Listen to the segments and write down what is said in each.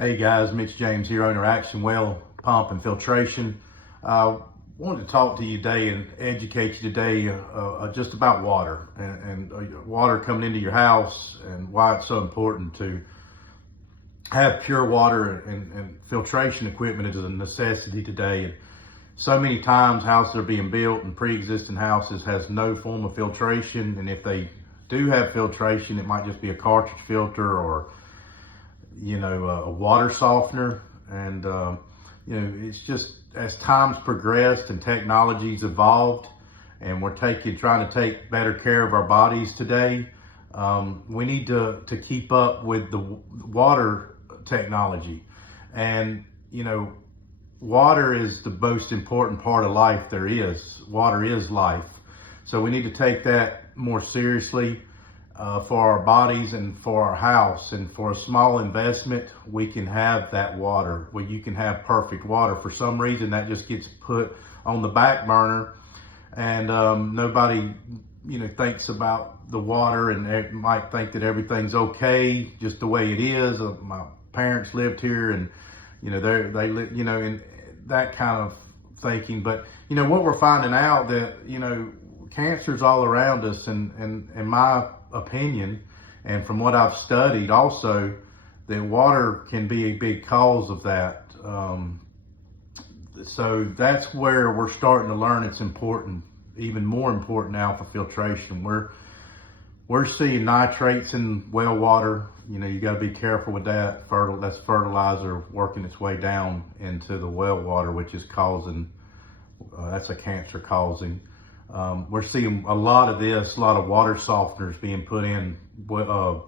Hey guys, Mitch James here, owner Action Well Pump and Filtration. Wanted to talk to you today and educate you today just about water and water coming into your house and why it's so important to have pure water, and filtration equipment is a necessity today. And so many times houses are being built and pre-existing houses has no form of filtration, and if they do have filtration, it might just be a cartridge filter or a water softener. And it's just, as time's progressed and technology's evolved and we're trying to take better care of our bodies today, we need to keep up with the water technology. And water is the most important part of life there is. Water is life. So we need to take that more seriously for our bodies and for our house. And for a small investment, we can have that water, where you can have perfect water. For some reason, that just gets put on the back burner, and nobody thinks about the water, and they might think that everything's okay just the way it is. My parents lived here, and they live, in that kind of thinking. But what we're finding out, that cancer's all around us, and in my opinion, and from what I've studied also, that water can be a big cause of that. So that's where we're starting to learn it's important, even more important now for filtration. We're seeing nitrates in well water. You got to be careful with that. That's fertilizer working its way down into the well water, which is causing, that's a cancer causing. We're seeing a lot of water softeners being put in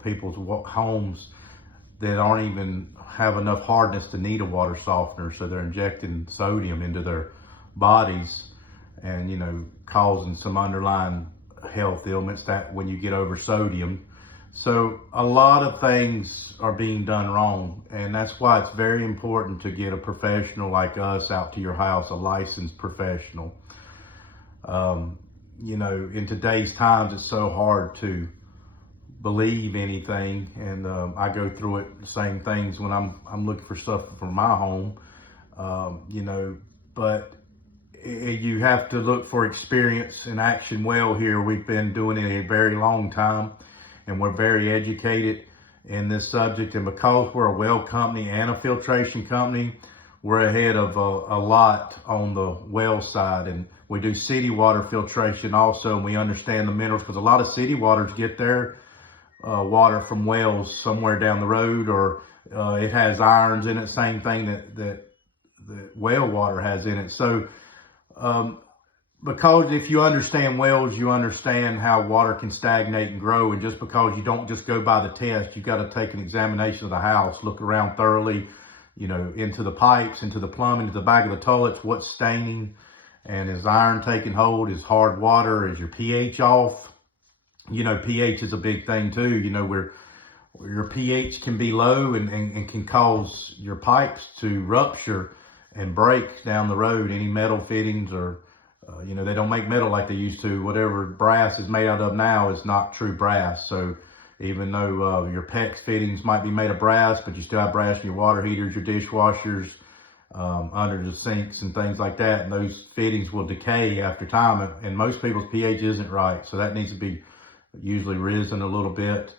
people's homes that aren't even have enough hardness to need a water softener. So they're injecting sodium into their bodies and, causing some underlying health ailments that when you get over sodium. So a lot of things are being done wrong. And that's why it's very important to get a professional like us out to your house, a licensed professional. In today's times, it's so hard to believe anything, and I go through it, the same things when I'm looking for stuff for my home, but you have to look for experience. In Action Well here, we've been doing it a very long time, and we're very educated in this subject. And because we're a well company and a filtration company, we're ahead of a lot on the well side. And we do city water filtration also, and we understand the minerals, because a lot of city waters get their water from wells somewhere down the road, or it has irons in it, same thing that well water has in it. So because if you understand wells, you understand how water can stagnate and grow. And just because you don't just go by the test, you got to take an examination of the house, look around thoroughly, into the pipes, into the plumbing, to the back of the toilets, what's staining, and is iron taking hold, is hard water, is your pH off? pH is a big thing too, where your pH can be low and can cause your pipes to rupture and break down the road. Any metal fittings, or, they don't make metal like they used to. Whatever brass is made out of now is not true brass. So even though your PEX fittings might be made of brass, but you still have brass in your water heaters, your dishwashers, under the sinks and things like that, and those fittings will decay after time, and most people's pH isn't right. So that needs to be usually risen a little bit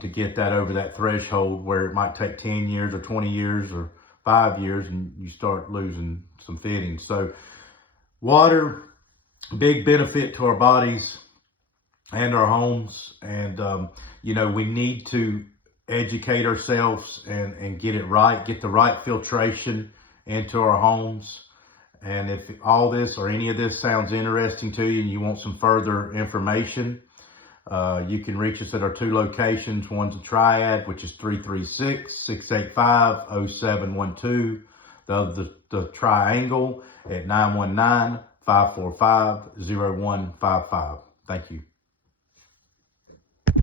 to get that over that threshold, where it might take 10 years or 20 years or 5 years and you start losing some fittings. So water, big benefit to our bodies and our homes. And we need to educate ourselves and get it right, get the right filtration into our homes. And if all this or any of this sounds interesting to you and you want some further information, you can reach us at our 2 locations. One's a Triad, which is 336-685-0712. The Triangle at 919-545-0155. Thank you.